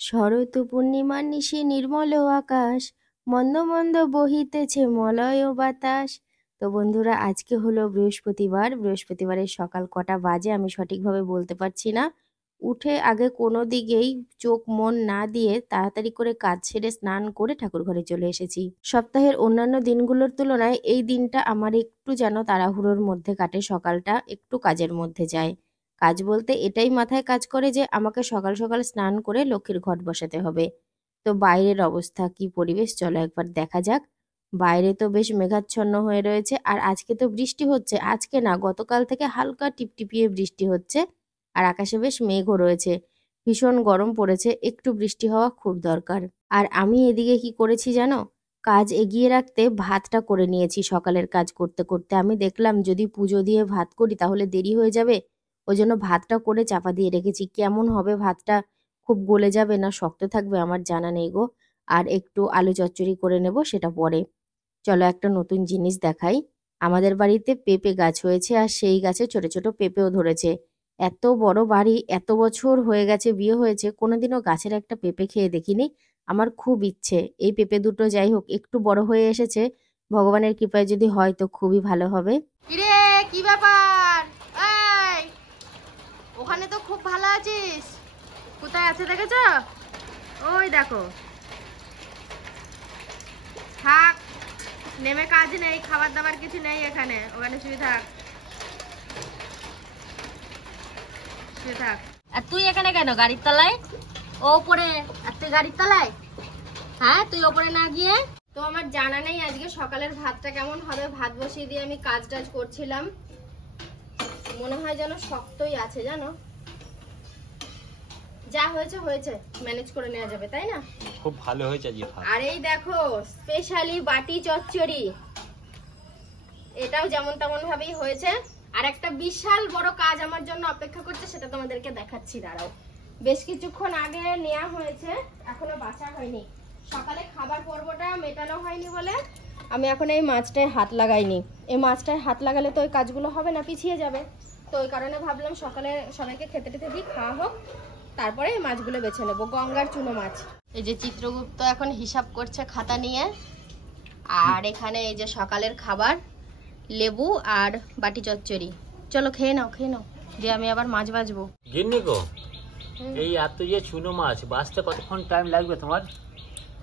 শরৎ পূর্ণিমার নিশি নির্মল আকাশ, মন্দ মন্দ বহিতেছে মলয় বাতাস। তো বন্ধুরা, আজকে হলো বৃহস্পতিবারের সকাল কটা বাজে আমি সঠিকভাবে বলতে পারছি না। উঠে আগে কোনো দিকেই চোখ মন না দিয়ে তাড়াতাড়ি করে কাজ সেরে স্নান করে ঠাকুর ঘরে চলে এসেছি। সপ্তাহের অন্যান্য দিনগুলোর তুলনায় এই দিনটা আমার একটু যেন তাড়াহুড়োর মধ্যে কাটে, সকালটা একটু কাজের মধ্যে যায়। কাজ বলতে এটাই মাথায় কাজ করে যে আমাকে সকাল সকাল স্নান করে লক্ষ্মীর ঘট বসাতে হবে। তো বাইরের অবস্থা কি পরিবেশ চলো একবার দেখা যাক। বাইরে তো বেশ মেঘাচ্ছন্ন হয়ে রয়েছে, আর আজকে তো বৃষ্টি হচ্ছে। আজকে না, গতকাল থেকে হালকা টিপটিপিয়ে বৃষ্টি হচ্ছে, আর আকাশে বেশ মেঘও রয়েছে। ভীষণ গরম পড়েছে, একটু বৃষ্টি হওয়া খুব দরকার। আর আমি এদিকে কি করেছি জানো, কাজ এগিয়ে রাখতে ভাতটা করে নিয়েছি। সকালের কাজ করতে করতে আমি দেখলাম যদি পুজো দিয়ে ভাত করি তাহলে দেরি হয়ে যাবে, ওই জন্য ভাতটা করে চাপা দিয়ে রেখেছি। কেমন হবে ভাতটা, খুব গলে যাবে না শক্ত থাকবে আমার জানা নেই গো। আর একটু আলু চচ্চড়ি করে নেব, সেটা পরে। চলো একটা নতুন জিনিস দেখাই। আমাদের বাড়িতে পেঁপে গাছ হয়েছে, আর সেই গাছে ছোট ছোট পেঁপেও ধরেছে। এত বড় বাড়ি, এত বছর হয়ে গেছে বিয়ে হয়েছে, কোনোদিনও গাছের একটা পেঁপে খেয়ে দেখিনি। আমার খুব ইচ্ছে এই পেঁপে দুটো যাই হোক একটু বড় হয়ে এসেছে, ভগবানের কৃপায় যদি হয় তো খুবই ভালো হবে। কিরে, কি ব্যাপার? এই, ওখানে তো খুব ভালো আছিস। কোথায় আছে দেখেছ? ওই দেখো। থাক, নেমে কাজ নেই, খাবার দাবার কিছু নেই এখানে। ওখানে শুয়ে থাক, শুয়ে থাক। আর তুই এখানে কেন গাড়ির তলায়? ও ওপরে, আর তুই গাড়ির তলায়? হ্যাঁ, তুই ওপরে না গিয়ে? তো আমার জানা নেই আজকে সকালের ভাতটা কেমন হবে। ভাত বসিয়ে দিয়ে আমি কাজ টাজ করছিলাম, মনে হয় যেন শক্তই আছে জানো। যা হয়েছে হয়েছে, ম্যানেজ করে নেওয়া যাবে, তাই না? খুব ভালো হয়েছে আজকে ভাত। আর এই দেখো স্পেশালি বাটি চচ্চড়ি, এটাও যেমন তেমন ভাবেই হয়েছে। আর একটা বিশাল বড় কাজ আমার জন্য অপেক্ষা করছে, সেটা তোমাদেরকে দেখাচ্ছি, দাঁড়াও। বেশ কিছুক্ষণ আগে নেওয়া হয়েছে, এখনো বাছা হয়নি। সকালে খাবার পর্বটা মেটানো হয়নি বলে আমি এখন এই মাছটায় হাত লাগাইনি। এই মাছটায় হাত লাগালে তো ওই কাজগুলো হবে না, পিছিয়ে যাবে। তো ওই কারণে ভাবলাম সকালে সবাইকে খেতে টেতে দিই, খাওয়া হোক, তারপরে এই মাছগুলো বেছে নেবো। গঙ্গার চুনো মাছ। এই যে চিত্রগুপ্ত এখন হিসাব করছে খাতা নিয়ে। আর এখানে এই যে সকালের খাবার, লেবু আর বাটি চচ্চড়ি। চলো খেয়ে নাও, খেয়ে নাও, দিয়ে আমি আবার মাছ ভাজবো। গিন্নি গো, এই এত যে চুনো মাছ বাঁচতে কতক্ষণ টাইম লাগবে তোমার?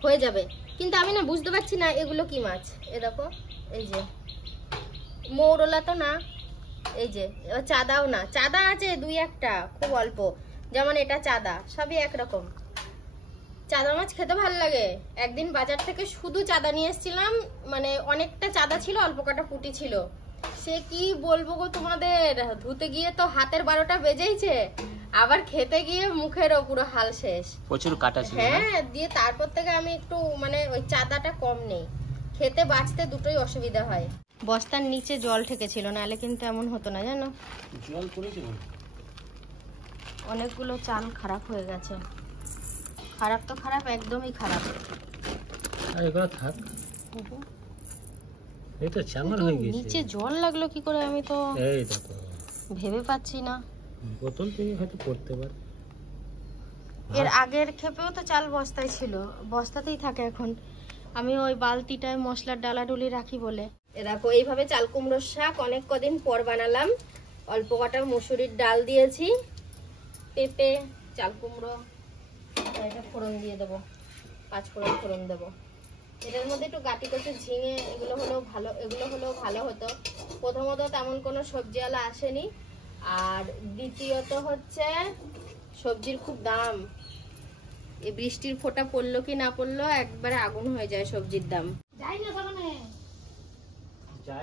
হয়ে যাবে, কিন্তু আমি না বুঝতে পারছি না এগুলো কি মাছ। এ দেখো, এই যে মৌরলা তো না, এই যে চাঁদাও না। চাঁদা আছে দুই একটা, খুব অল্প, যেমন এটা চাঁদা, সবই একরকম। চাঁদা মাছ খেতে ভালো লাগে। একদিন বাজার থেকে শুধু চাঁদা নিয়ে এসেছিলাম, মানে অনেকটা চাঁদা ছিল, অল্প কটা পুঁটি ছিল। সে কি বলবো গো তোমাদের, ধুতে গিয়ে তো হাতের 12টা বেজেইছে, আবার খেতে গিয়ে মুখেরও পুরো হাল শেষ। প্রচুর কাটা ছিল। হ্যাঁ, দিয়ে তারপর থেকে আমি একটু মানে ওই চাঁদাটা কম নেই, খেতে বাঁচতে দুটোই অসুবিধা হয়। বস্তার নিচে জল ঠেকেছিল, নাহলে কিন্তু এমন হতো না জানো। জল পড়েছিল, অনেকগুলো চাল খারাপ হয়ে গেছে। খারাপ তো খারাপ, একদমই খারাপ। আর এগুলো থাক, এই তো চাঙড় হয়ে গেছে। নিচে জল লাগলো কি করে আমি তো এই দেখো, ভেবে পাচ্ছি না। বোতল থেকে হয়তো পড়তে পারে। এর আগের ক্ষেপেও তো চাল বস্তায় ছিল, বস্তাতেই থাকে এখন। আমি ওই বালতিটায় মশলার ডালাডুলি রাখি বলে। এ দেখো, এইভাবে চাল কুমড়োর শাক অনেক কদিন পর বানালাম। অল্প কটা মসুরির ডাল দিয়েছি, পেঁপে, চাল কুমড়ো, এটা ফোড়ন দিয়ে দেবো, 5 ফোড়ন দেবো। এটার মধ্যে একটু গাটি কচু, ঝিঙে, এগুলো হলেও ভালো হতো। প্রথমত তেমন কোনো সবজিওয়ালা আসেনি, আর দ্বিতীয়ত হচ্ছে সবজির খুব দাম। এই বৃষ্টির ফোঁটা পড়লো কি না পড়লো, একবারে আগুন হয়ে যায় সবজির দাম। যাই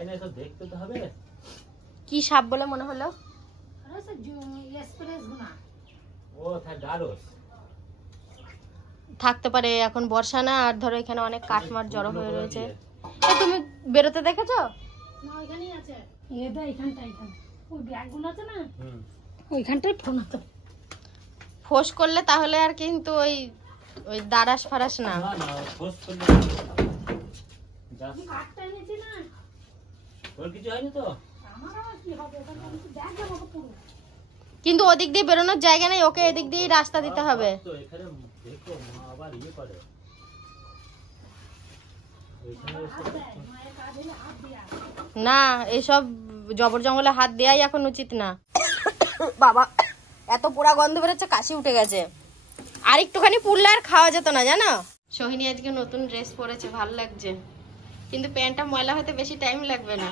না তো, দেখতে তো হবে। কি সাপ বলে মনে হলো? ও ঢাড়স থাকতে পারে, এখন বর্ষা না, আর ধরো এখানে অনেক কাঠমার জড়ো হয়ে রয়েছে। তুমি বেরোতে দেখেছো? না, ওইখানেই আছে। এটা এখানটা, এখানে ওই ব্যাগগুলো আছে না, ওইখানটাই ফোন আছে। ফোঁস করলে তাহলে আর কিন্তু ওই ওই দারাস ফারাস না। না না, ফোস করলে আমি কাঠটা এনেছি না, ওর কিছু হয়নি তো। আমার আর কি হবে, ওখানে আমি ব্যাগ দেবো পুরো। কিন্তু ওদিক দিয়ে বেরোনোর জায়গা নেই, ওকে এদিক দিয়ে রাস্তা দিতে হবে। তো এখানে দেখো মা আবার ইয়ে করে না, এসব জবর জঙ্গলে হাত দেওয়াই এখন উচিত না। বাবা এত পোড়া গন্ধ বেরোচ্ছে, কাশি উঠে গেছে। আর একটুখানি পুড়লে আর খাওয়া যেত না জানো। সোহিনী আজকে নতুন ড্রেস পরেছে, ভালো লাগছে, কিন্তু প্যান্টটা ময়লা হতে বেশি টাইম লাগবে না,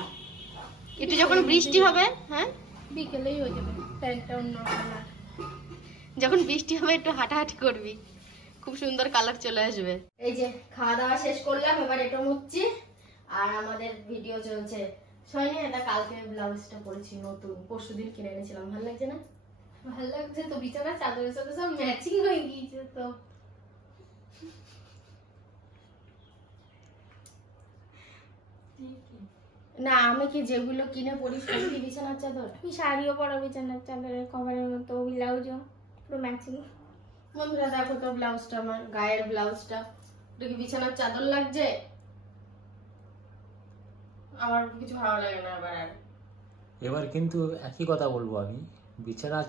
একটু যখন বৃষ্টি হবে, হ্যাঁ বিকেলেই হয়ে যাবে প্যান্টটা অন্য কালার। যখন বৃষ্টি হবে একটু হাঁটাহাঁটি করবি, খুব সুন্দর কালার চলে আসবে। এই যে খাওয়া দাওয়া শেষ করলাম, এবার এটা মুছছি আর আমাদের ভিডিও চলছে। সোহিনী এটা কালকে ব্লাউজটা পরেছি নতুন, পরশুদিন কিনে এনেছিলাম, ভালো লাগছে না? ভালো লাগছে তো, বিছানার চাদরের সাথে সব ম্যাচিং হয়ে গিয়েছে তো। না আমি কি যেগুলো কিনে পরি সেগুলি বিছানার চাদর? আমি শাড়িও পরা বিছানার চাদরের কভারের মতো, ব্লাউজও পুরো ম্যাচিং। বন্ধুরা দেখো তো ব্লাউজটা, আমার গায়ের ব্লাউজটা, এটা কি বিছানার চাদর লাগছে? আমার কিছু ভালো লাগে না এবার আর। এবার কিন্তু একই কথা বলবো আমি, বিছানা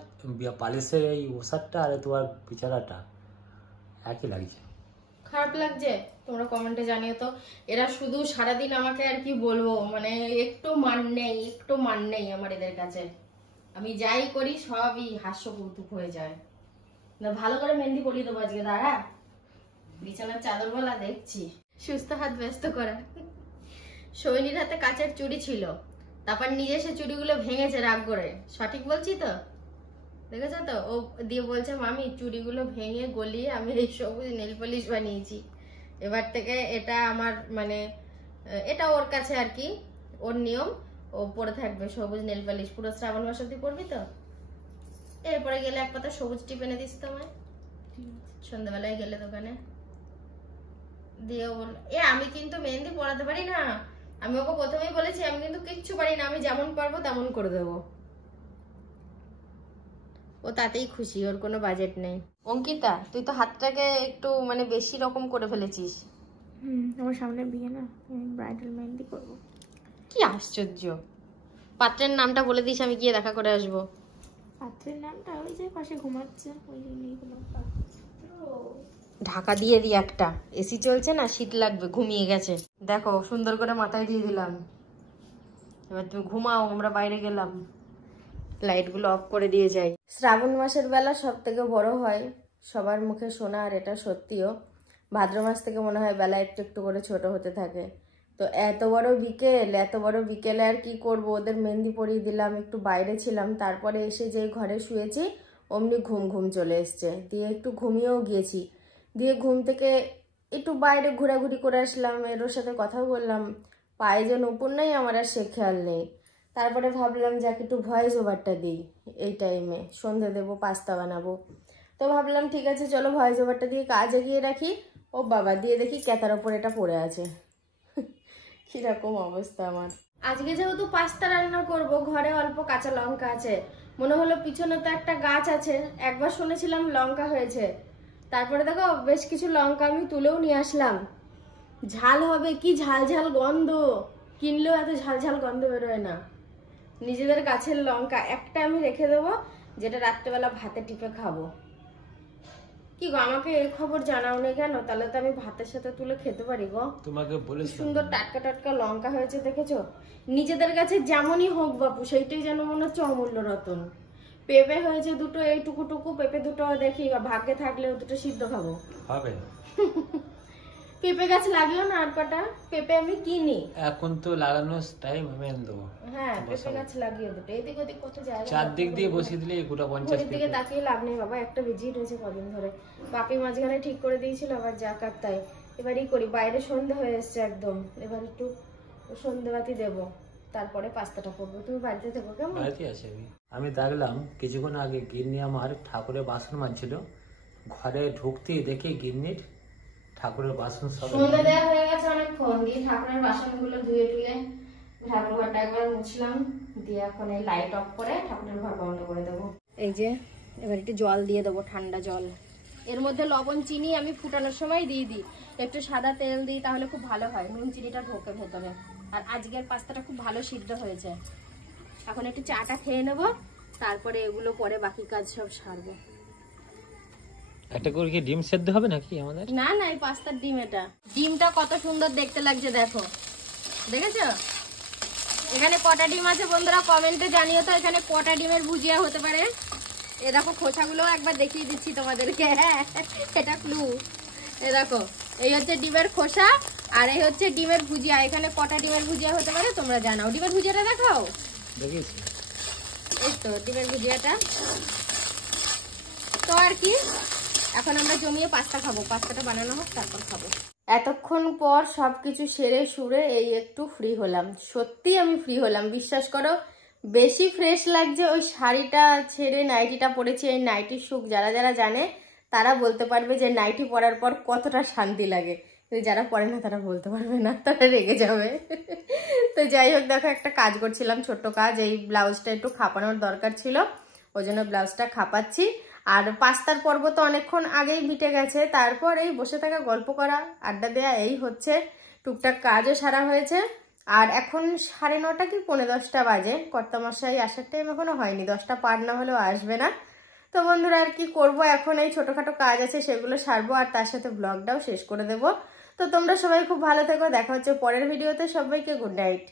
পালিশের এই ওষাদটা আর তোমার বিছানাটা একই লাগছে। খারাপ লাগছে? তোমরা কমেন্টে জানিও তো। এরা শুধু সারাদিন আমাকে আর কি বলবো, মানে একটু মান নেই আমার এদের কাছে। আমি যাই করি সবই হাস্য কৌতুক হয়ে যায়। না ভালো করে মেহেন্দি পরিয়ে দেবো আজকে, দাঁড়া বিছানার চাদর বলা দেখছি। সুস্থ হাত ব্যস্ত করা। সৈনীর হাতে কাচের চুড়ি ছিল, তারপর নিজে সে চুড়িগুলো ভেঙেছে রাগ করে, সঠিক বলছি তো? দেখেছো তো? ও দিয়ে বলছে মামি চুড়িগুলো ভেঙে গলিয়ে আমি এই সবুজ নেল পলিশ বানিয়েছি, এবার থেকে এটা আমার মানে এটা ওর কাছে আর কি ওর নিয়ম, ও পরে থাকবে সবুজ নেল পলিশ পুরো শ্রাবণ মাস অব্দি পরবি তো। এরপরে গেলে এক পাতা সবুজ টিপ এনে দিস তো আমায়, সন্ধ্যাবেলায় গেলে দোকানে দিয়ে বল আমি কিন্তু মেহেন্দি পরাতে পারি না। আমি ওকে প্রথমেই বলেছি আমি কিন্তু কিচ্ছু পারি না, আমি যেমন পারবো তেমন করে দেবো। ও তাতেই খুশি, ওর কোনো বাজেট নেই। অঙ্কিতা তুই তো হাতটাকে একটু মানে বেশি রকম করে ফেলেছিস। আমার সামনে বিয়ে না, ব্রাইডাল মেহেন্দি করবো। কি আশ্চর্য। পাত্রের নামটা বলে দিস, আমি গিয়ে দেখা করে আসবো। পাত্রের নামটা ওই যে পাশে ঘুমাচ্ছে, ওই জন্যই বললাম। ঢাকা দিয়ে দিই একটা, এসি চলছে না, শীত লাগবে, ঘুমিয়ে গেছে। দেখো সুন্দর করে মাথায় দিয়ে দিলাম, এবার তুমি ঘুমাও, আমরা বাইরে গেলাম। লাইটগুলো অফ করে দিয়ে যাই। শ্রাবণ মাসের বেলা সব থেকে বড় হয়, সবার মুখে শোনা, আর এটা সত্যিও। ভাদ্র মাস থেকে মনে হয় বেলা একটু একটু করে ছোট হতে থাকে। তো এত বড় বিকেলে আর কি করব, ওদের মেহেন্দি পরিয়ে দিলাম, একটু বাইরে ছিলাম, তারপরে এসে যে ঘরে শুয়েছি অমনি ঘুম চলে এসছে, দিয়ে একটু ঘুমিয়েও গিয়েছি। দিয়ে ঘুম থেকে একটু বাইরে ঘোরাঘুরি করে আসলাম, এর সাথে কথাও বললাম, পায়ে যে নুপুর নেই আমার আর সে খেয়াল নেই। তারপরে ভাবলাম যাকে একটু ভয়েস ওভারটা দিই, এই টাইমে সন্ধে দেবো, পাস্তা বানাবো। তো ভাবলাম ঠিক আছে চলো ভয়েস ওভারটা দিয়ে কাজ এগিয়ে রাখি। ও বাবা, দিয়ে দেখি ক্যাতার ওপর এটা পড়ে আছে। কিরকম অবস্থা আমার। আজকে যেহেতু পাস্তা রান্না করব, ঘরে অল্প কাঁচা লঙ্কা আছে, মনে হলো পিছনে তো একটা গাছ আছে, একবার শুনেছিলাম লঙ্কা হয়েছে, তারপরে দেখো বেশ কিছু লঙ্কা আমি তুলেও নিয়ে আসলাম। ঝাল হবে, কি ঝাল গন্ধ, কিনলেও এত ঝাল গন্ধ বেরোয় না। নিজেদের গাছের লঙ্কা, একটা আমি রেখে দেবো যেটা রাত্রেবেলা ভাতে টিপে খাবো। কি গো আমাকে এই খবর জানাও না কেন? তাহলে তো আমি ভাতের সাথে তুলে খেতে পারি গো। তোমাকে বলেছি সুন্দর টাটকা লঙ্কা হয়েছে দেখেছো? নিজেদের কাছে যেমনই হোক বাপু, সেইটাই যেন মনে হচ্ছে অমূল্য রতন। পেঁপে হয়েছে দুটো, এইটুকু পেঁপে দুটো দেখি ভাগ্যে থাকলেও দুটো সিদ্ধ খাবো। হবে পেঁপে গাছ লাগিও না আর কটা, পেঁপে আমি কিনি এখন তো লাগানোর টাইম, আমি এনে দেবো। হ্যাঁ পেঁপে গাছ লাগিয়ে দুটো, এদিক ওদিক কত জায়গা, চারদিক দিয়ে বসিয়ে দিলে গোটা 50 দিকে তাকিয়ে লাভ নেই বাবা, একটা বেজিয়ে রয়েছে কদিন ধরে। বাপি মাঝখানে ঠিক করে দিয়েছিল, আবার যা কার তাই। এবারই করি, বাইরে সন্ধ্যা হয়ে এসছে একদম, এবার একটু সন্ধ্যেবাতি দেবো, তারপরে পাস্তাটা করবো। তুমি বাড়িতে থেকো কেমন? বাড়িতে আছি আমি দেখলাম কিছুক্ষণ আগে গিন্নি আমার ঠাকুরের বাসন মাজছিল, ঘরে ঢুকতেই দেখি গিন্নির ঠাকুরের বাসন সব সন্ধ্যা দেওয়া হয়ে গেছে অনেকক্ষণ, দিয়ে ঠাকুরের বাসনগুলো ধুয়ে টুয়ে ঠাকুর ঘরটা একবার মুছলাম, দিয়ে এখন এই লাইট অফ করে ঠাকুরের ঘর বন্ধ করে দেবো। এই যে এবার একটু জল দিয়ে দেবো, ঠান্ডা জল, এর মধ্যে লবণ চিনি আমি ফুটানোর সময় দিয়ে দিই, একটু সাদা তেল দিই, তাহলে খুব ভালো হয়, নুন চিনিটা ঢোকে ভেতরে। আর আজকের পাস্তাটা খুব ভালো সিদ্ধ হয়েছে। এখন একটু চাটা খেয়ে নেবো, তারপরে এগুলো পরে বাকি কাজ সব সারবো। একটা করে কি ডিম সেদ্ধ হবে নাকি আমাদের? না না, এই পাস্তার ডিম। এটা ডিমটা কত সুন্দর দেখতে লাগছে, দেখো, দেখেছো? এখানে কটা ডিম আছে বন্ধুরা কমেন্টে জানিও তো, এখানে কটা ডিমের ভুজিয়া হতে পারে। এ দেখো খোসাগুলো একবার দেখিয়ে দিচ্ছি তোমাদেরকে, হ্যাঁ এটা ক্লু। এ দেখো, এই হচ্ছে ডিমের খোসা আর এই হচ্ছে ডিমের ভুজিয়া। এখানে কটা ডিমের ভুজিয়া হতে পারে তোমরা জানাও। ডিমের ভুজিয়াটা দেখাও, দেখিয়েছি। এই তো ডিমের ভুজিয়াটা। তো আর কি, এখন আমরা জমিয়ে পাস্তা খাবো, পাস্তাটা বানানো হোক তারপর খাবো। এতক্ষণ পর সবকিছু সেরে সুরে এই একটু ফ্রি হলাম। সত্যি আমি ফ্রি হলাম, বিশ্বাস করো। বেশি ফ্রেশ লাগছে, ওই শাড়িটা ছেড়ে নাইটিটা পরেছি। এই নাইটির সুখ যারা যারা জানে তারা বলতে পারবে যে নাইটি পরার পর কতটা শান্তি লাগে। কিন্তু যারা পরে না তারা বলতে পারবে না, তারা রেগে যাবে। তো যাই হোক, দেখো একটা কাজ করছিলাম, ছোট্ট কাজ। এই ব্লাউজটা একটু খাপানোর দরকার ছিল, ওই জন্য ব্লাউজটা খাপাচ্ছি। আর পাস্তার পর্ব তো অনেকক্ষণ আগেই মিটে গেছে। তারপর এই বসে থাকা, গল্প করা, আড্ডা দেয়া, এই হচ্ছে। টুকটাক কাজও সারা হয়েছে। আর এখন 9:30 কি 10:45 বাজে। কর্তামশাই আসার টাইম এখনো হয়নি, 10টা পার না হলেও আসবে না। তো বন্ধুরা আর কি করব, এখন এই ছোটখাটো কাজ আছে সেগুলো সারবো, আর তার সাথে ব্লগটাও শেষ করে দেবো। তো তোমরা সবাই খুব ভালো থেকো, দেখা হচ্ছে পরের ভিডিওতে। সবাইকে গুড নাইট।